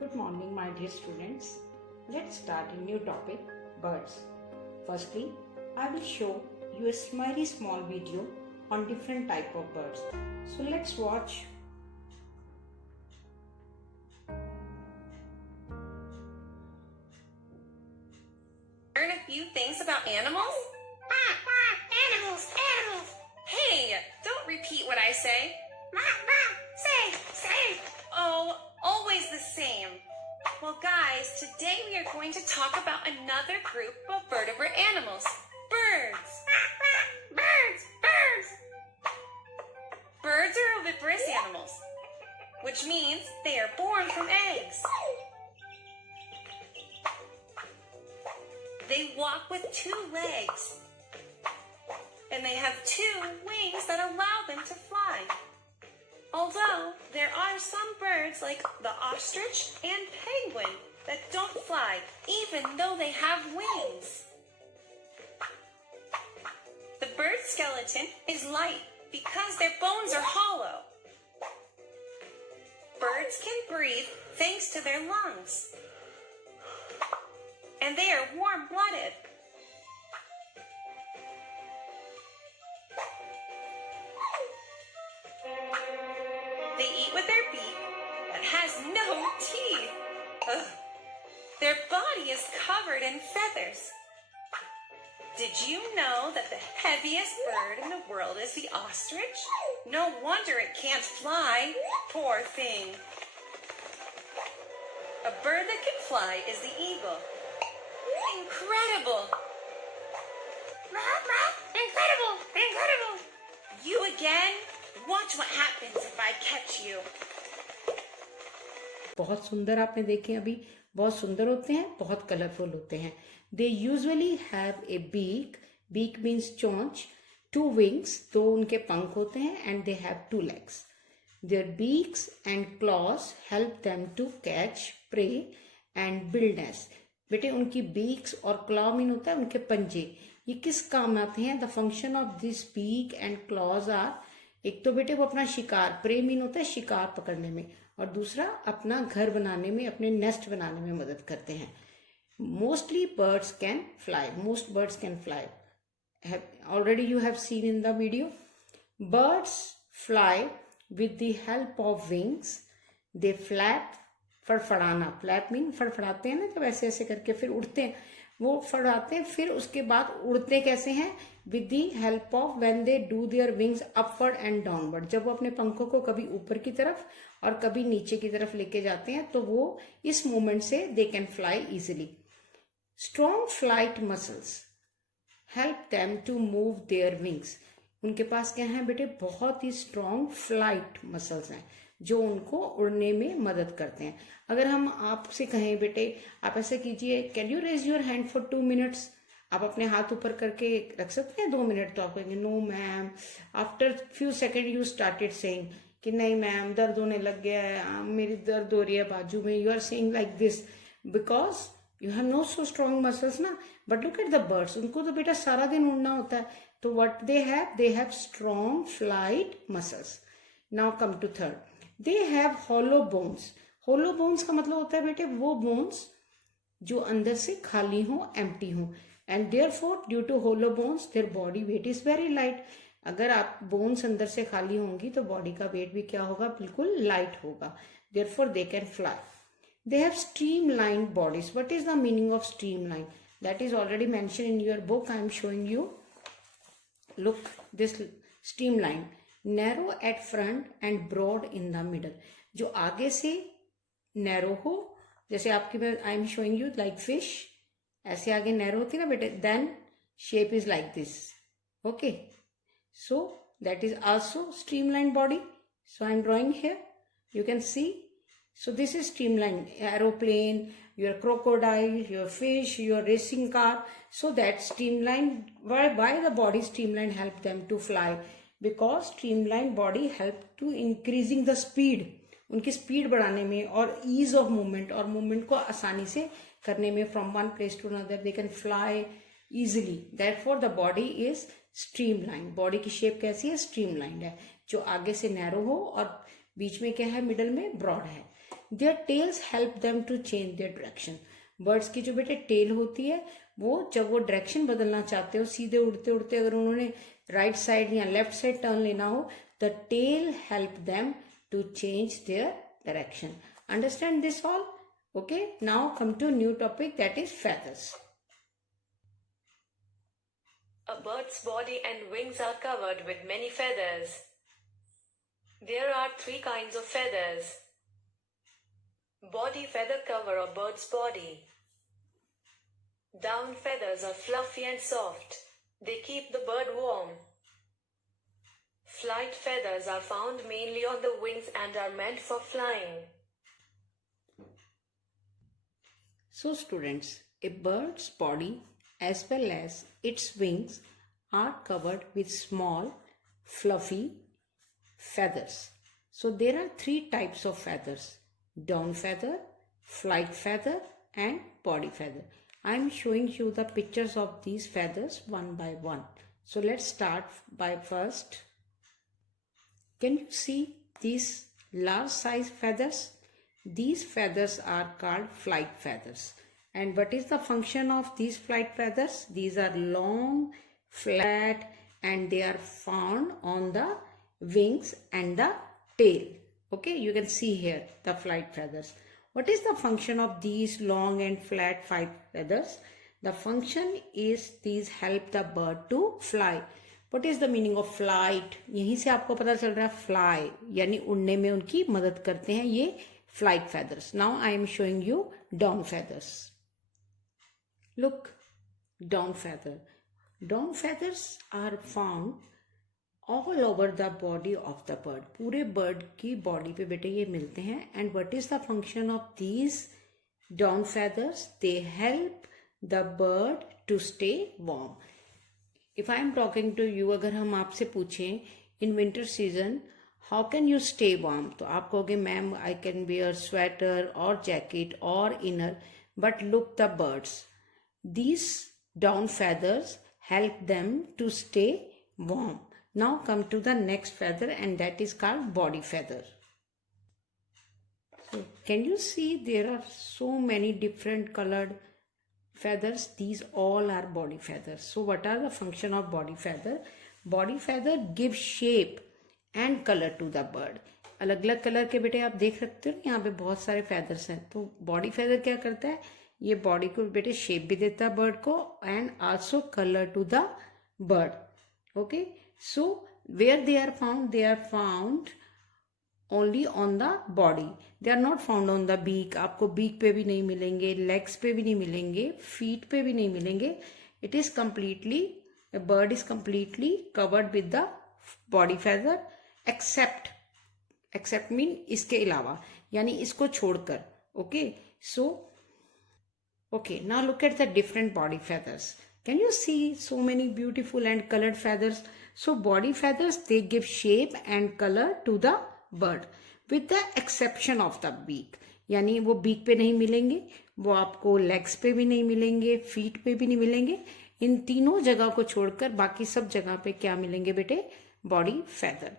Good morning, my dear students. Let's start a new topic, birds. Firstly, I will show you a very small video on different type of birds. So let's watch. Learn a few things about animals? Animals. Hey, don't repeat what I say. Say. Oh, always the same. Well, guys, today we are going to talk about another group of vertebrate animals, birds. Birds. Birds are oviparous animals, which means they are born from eggs. They walk with 2 legs, and they have 2 wings that allow them to fly. Although there are some birds like the ostrich and penguin that don't fly even though they have wings. The bird's skeleton is light because their bones are hollow. Birds can breathe thanks to their lungs. And they are warm-blooded. They eat with their beak that has no teeth. Ugh. Their body is covered in feathers. Did you know that the heaviest bird in the world is the ostrich? No wonder it can't fly. Poor thing. A bird that can fly is the eagle. Incredible! Incredible. You again? Watch what happens if I catch you. बहुत सुंदर आपने देखे अभी, बहुत सुंदर होते हैं, बहुत कलरफुल होते हैं. They usually have a beak. Beak means चोंच. 2 wings, 2 उनके पंख होते हैं, and they have 2 legs. Their beaks and claws help them to catch prey and build nest. बेटे उनकी बीक्स और क्लॉ मीन होता है उनके पंजे. ये किस काम आते हैं? The function of this beak and claws are, एक तो बेटे वो अपना शिकार, प्रे मीन होता है शिकार पकड़ने में, और दूसरा अपना घर बनाने में, अपने नेस्ट बनाने में मदद करते हैं. Mostly birds can fly. Most birds can fly. Already you have seen in the video. Birds fly with the help of wings. They flap. फड़फड़ाना, फ्लैप मीन फड़फड़ाते हैं ना, जब ऐसे ऐसे करके फिर उड़ते हैं, वो फड़ाते हैं. फिर उसके बाद उड़ते कैसे हैं? With the help of when they do their wings upward and downward. जब वो अपने पंखों को कभी ऊपर की तरफ और कभी नीचे की तरफ लेके जाते हैं, तो वो इस मूवमेंट से they can fly easily. Strong flight muscles help them to move their wings. उनके पास क्या है बेटे? बहुत ही स्ट्रॉन्ग फ्लाइट मसल्स हैं जो उनको उड़ने में मदद करते हैं. अगर हम आपसे कहें बेटे आप ऐसे कीजिए, can you raise your hand for 2 minutes, आप अपने हाथ ऊपर करके रख सकते हैं 2 मिनट, तो आप कहेंगे no ma'am. After few second you started saying कि नहीं मैम दर्द होने लग गया है, मेरी दर्द हो रही है बाजू में. You are saying like this because you have no so strong muscles ना. But look at the birds, उनको तो बेटा सारा दिन उड़ना होता है, तो what they have strong flight muscles. Now come to third. They have hollow bones. Hollow bones का मतलब होता है बेटे वो bones जो अंदर से खाली हो, empty हो. And therefore, due to hollow bones, their body weight is very light. अगर आप bones अंदर से खाली होंगी तो body का weight भी क्या होगा? बिल्कुल light होगा. Therefore, they can fly. They have streamlined bodies. What is the meaning of streamline? That is already mentioned in your book. I am showing you. Look, this streamline. Narrow at front and broad in the middle. जो आगे से narrow हो, जैसे आपकी मैं I am showing you like fish, ऐसे आगे narrow होती है ना बेटे, then shape is like this. Okay, so that is also streamline body. So I am drawing here, you can see. So this is streamline aeroplane, your crocodile, your fish, your racing car. So that streamline, why the body streamline help them to fly? Because streamlined body help to increasing the speed. उनकी speed बढ़ाने में और ease of movement, और movement को आसानी से करने में, from one place to another they can fly easily. Therefore the body is streamlined. Body की शेप कैसी है? स्ट्रीमलाइंड है, जो आगे से नैरो हो और बीच में क्या है, मिडल में ब्रॉड है. Their tails help them to change their direction. Birds की जो बेटे टेल होती है, वो जब वो डायरेक्शन बदलना चाहते हो, सीधे उड़ते उड़ते अगर उन्होंने राइट साइड या लेफ्ट साइड टर्न लेना हो, the tail help them to change their direction. Understand this all? Okay, now come to new topic, that is feathers. A bird's body and wings are covered with many feathers. There are 3 kinds of feathers. Body feather cover a bird's body. Down feathers are fluffy and soft. They keep the bird warm. Flight feathers are found mainly on the wings and are meant for flying. So students, a bird's body as well as its wings are covered with small fluffy feathers. So there are 3 types of feathers: down feather, flight feather and body feather. I am showing you the pictures of these feathers one by one. So let's start by first. Can you see these large size feathers? These feathers are called flight feathers. And what is the function of these flight feathers? These are long, flat, and they are found on the wings and the tail. Okay, you can see here the flight feathers. What is the function of these long and flat flight feathers? The function is these help the bird to fly. What is the meaning of flight? यहीं से आपको पता चल रहा है fly यानी उड़ने में उनकी मदद करते हैं ये flight feathers. Now I am showing you down feathers. Look, down feather. Down feathers are found all over the body of the bird. पूरे bird की body पे बेटे ये मिलते हैं. And what is the function of these down feathers? They help the bird to stay warm. If I am talking to you, अगर हम आपसे पूछें in winter season, how can you stay warm? तो आप कहोगे ma'am I can wear sweater or jacket or inner, but look the birds. These down feathers help them to stay warm. Now come to the next feather and that is called body feather. So can you see there are so many different colored feathers? These all are body feathers. So what are the function of body feather? Body feather gives shape and colour to the bird. अलग अलग colour के बेटे आप देख सकते हो, यहाँ पे बहुत सारे फेदर्स हैं. तो बॉडी फेदर क्या करता है, ये बॉडी को बेटे शेप भी देता है बर्ड को and also colour to the bird. Okay, so where they are found only on the body. They are not found on the beak. आपको बीक पे भी नहीं मिलेंगे, लेग्स पे भी नहीं मिलेंगे, फीट पे भी नहीं मिलेंगे. It is completely, bird is completely covered with the body feather except mean इसके अलावा, यानी इसको छोड़कर. Okay, so okay, now look at the different body feathers. Can you see so many beautiful and coloured feathers? So body feathers they give shape and colour to the bird with the exception of the beak. यानी वो beak पे नहीं मिलेंगे, वो आपको legs पे भी नहीं मिलेंगे, फीट पे भी नहीं मिलेंगे. इन तीनों जगह को छोड़कर बाकी सब जगह पे क्या मिलेंगे बेटे? Body feather.